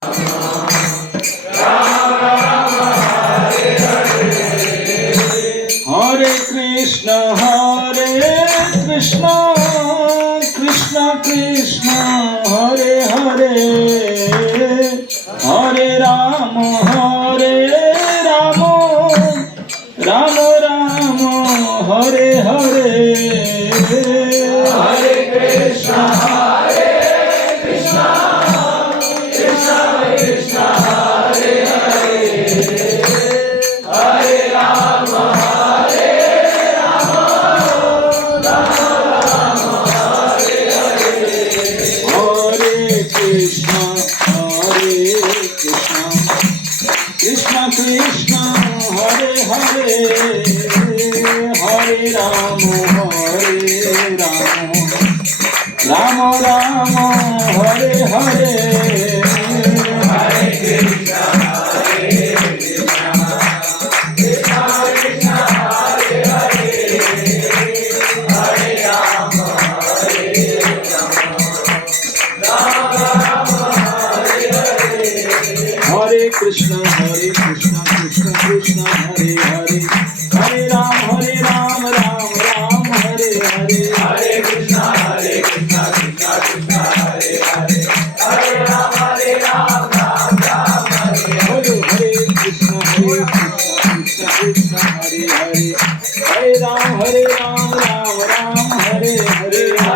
Hare Krishna, Krishna Krishna, Hare Hare, Hare Rama, Rama Rama, Hare Hare. Hare Krishna, Krishna Krishna, Hare Hare, Hare Rama, Krishna, Krishna Krishna, Hare Hare, Hare Rama, Rama Rama, Hare Hare. Hare Krishna, Krishna Krishna, Hare Hare, Hare Rama, Hare Krishna, Krishna Krishna, Hare Hare, Hare Ram, Ram Ram, Hare Hare. Hare Krishna, Krishna Krishna, Hare Hare, Hare Ram, Ram Ram, Hare Hare. Hare Krishna, Krishna Krishna, Hare Hare, Hare Ram, Ram Ram, Hare Hare.